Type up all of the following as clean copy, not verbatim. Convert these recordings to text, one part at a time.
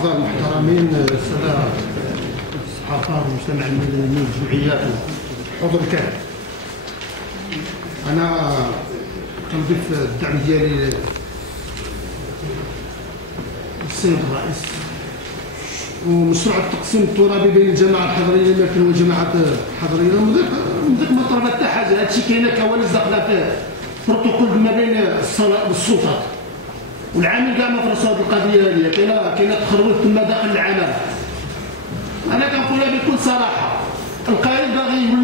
الأعضاء المحترمين، السادة الصحافة والمجتمع المدني والجمعيات والحضور الكريم، أنا كنضيف الدعم ديالي للسيد الرئيس ومشروع التقسيم الترابي بين الجماعة الحضرية لكن والجماعة الحضرية من ديك ما طلبت حتى حاجة. هادشي كاينة كواليس داخلة في بروتوكول ما بين السلطات والعامل كاع ما فرسوا هذه القضيه هذه. كاينه تخربط تما داخل العمل. انا كنقولها بكل صراحه، القايد باغي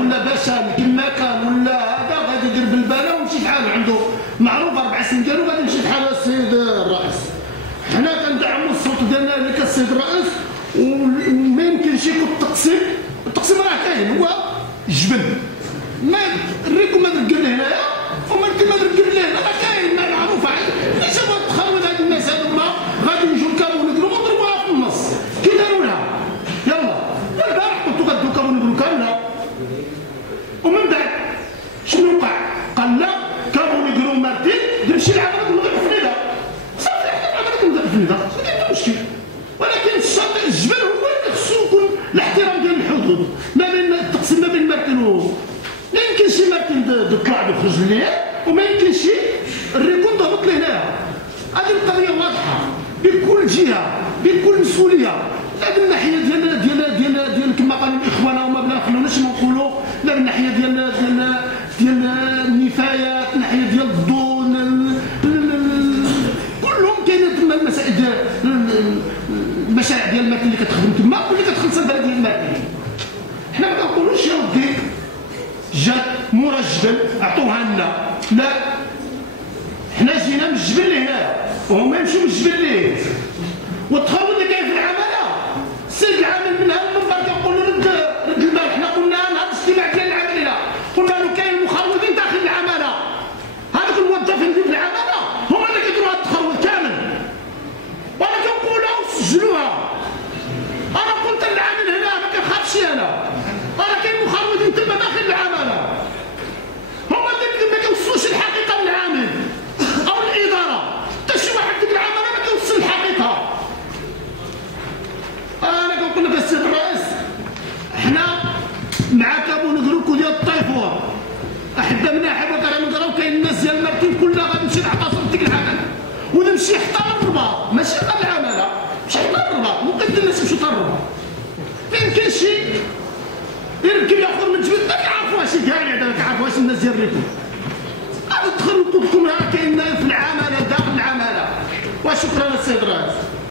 ولا باشا كما كان ولا هذا غادي يدير بالباله ويمشي بحال عنده معروف 4 سنين ديالو غادي يمشي بحال السيد الرئيس. حنا كندعموا السلطه ديالنا اللي كالسيد الرئيس وما يمكنش يكون التقسيم راه كاين هو جبل. ما الريكم ما تركب له هنايا وما تركب له هنا راه كاين معروف. علاش بغا تخربط هاد الناس هادوما غادي نجيو نكابو ونقولوا ونضربوها في النص كي داروا لها. يلا البارح كنتو كدو كابو ونقولوا كامله ومن بعد شنو وقع؟ قال لا كابو ونقولوا مارتين نمشي لعمرك ونضرب في الندى. صافي حنا عمرك نضرب في الندى ما كاين مشكل، ولكن الشاطئ الجبل هو اللي خصو يكون الاحترام ديال الحدود ما بين التقسيم ما بين مارتين ما يمكنش مارتين تطلع ويخرج لليل وما يمكنش الريكون تهبط لهنايا. هذه القضيه واضحه بكل جهه بكل مسؤوليه، لا من الناحيه ديال كما قالوا الاخوان وما بلا نخلوناش نقولوا، لا من الناحيه ديال النفايات، الناحيه ديال الضوء، كلهم كاينه تما المسائل ديال المشاريع ديال الماكل اللي كتخدم تما واللي كتخلص البلد ديال الماكل. حنا ما كنقولوش يا ودي جات مورا الجبل عطوها لنا، لا حنا جينا من الجبل لهنا وهما يمشيو من الجبل ليه. والتخوض اللي كاين في العماله السيد العامل من هذا المنبر كيقول له رد البال. حنا قلنا نهار الاجتماع ديال العماله قلنا له كاين مخوضين داخل العماله، هذوك الموظفين اللي في العماله هما اللي كيديروا هذا التخوض كامل وانا كنقولها وسجلوها. انا قلت للعامل هنا ما كنخافش انا كاين مخوضين تما داخل العماله هما اللي ما كيوصلوش الحقيقه للعامل او الاداره. حتى شي واحد ديك العماله ما كيوصل الحقيقه. انا كنقول لك السيد الرئيس حنا مع كابو نقروكو ديال الطيفور احدا من احد وكرا من كرا، وكاين الناس ديال المركب كلها غادي نمشي نعتصر ديك العمل ونمشي حتى للرباط، ماشي غير العماله مشي حتى للرباط. ممكن الناس يمشيو حتى للرباط ما يمكنش يركب ياخذ من جبل ما كيعرفوهاش كاع ما كيعرفوهاش الناس ديال الريكو. هذا تخلطوا كلها كاين في العماله داخل العماله. وشكرا للسيد الرئيس.